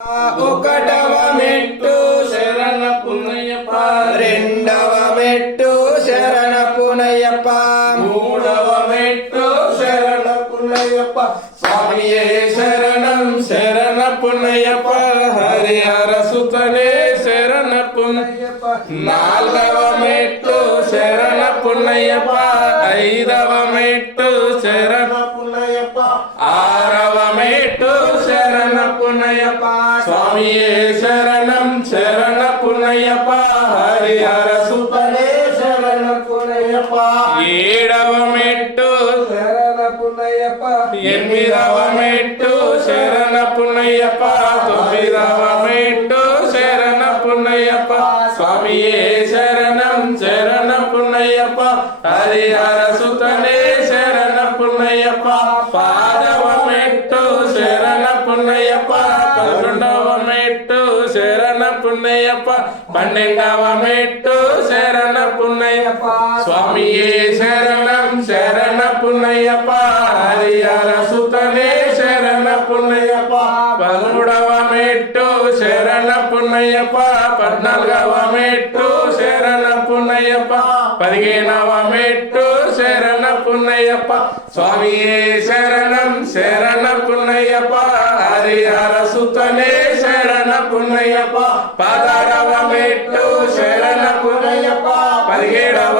ఒకటవ మెట్టు శరణ పున్నయ్యప్ప, రెండవ మెట్టు శరణ పున్నయ్యప్ప, మూడవ మెట్టు శరణ పున్నయ్యప్ప, స్వామియే శరణం శరణ పున్నయ్యప్ప, హరిహర సుతనే శరణ పున్నయ్యప్ప, నాలుగవ మెట్టు శరణ పున్నయ్యప్ప, ఐదవ మెట్టు శరణ పున్నయ్యప్ప, ఆరవ మెట్టు శరణ పున్నయ్యప్ప, స్వామియే శరణం శరణ పున్నయ్యప్ప, హరిహర సుతనే శరణ పున్నయ్యప్ప, ఏడవ మెట్టు శరణ పున్నయ్యప్ప, ఎనిమిదవ మెట్టు శరణ పున్నయ్యప్ప, తొమ్మిదవ మెట్టు శరణ పున్నయ్యప్ప, స్వామియే శరణం శరణ పున్నయ్యప్ప, హరిహర సుతనే శరణ పున్నయ్యప్ప, పాదవ మెట్టు శరణ పున్నయ్యప్ప, పదకొండవ మెట్టు శరణ పున్నయ్యప్ప, పన్నెండవ మెట్టు శరణ పున్నయ్యప్ప, స్వామియే శరణం శరణ పున్నయ్యప్ప, హరిహర సుతనే శరణ పున్నయ్యప్ప, పదమూడవ మెట్టు శరణ పున్నయ్యప్ప, పద్నాలుగవ మెట్టు శరణ పున్నయ్యప్ప, పదిహేనవ మెట్టు శరణ పున్నయ్యప్ప, స్వామియే శరణం శరణ పున్నయ్యప్ప, హరిహర సుతనే శరణ పున్నయ్యప్ప, పదహారవ మెట్టు శరణ పున్నయ్యప్ప, పదిహేడవ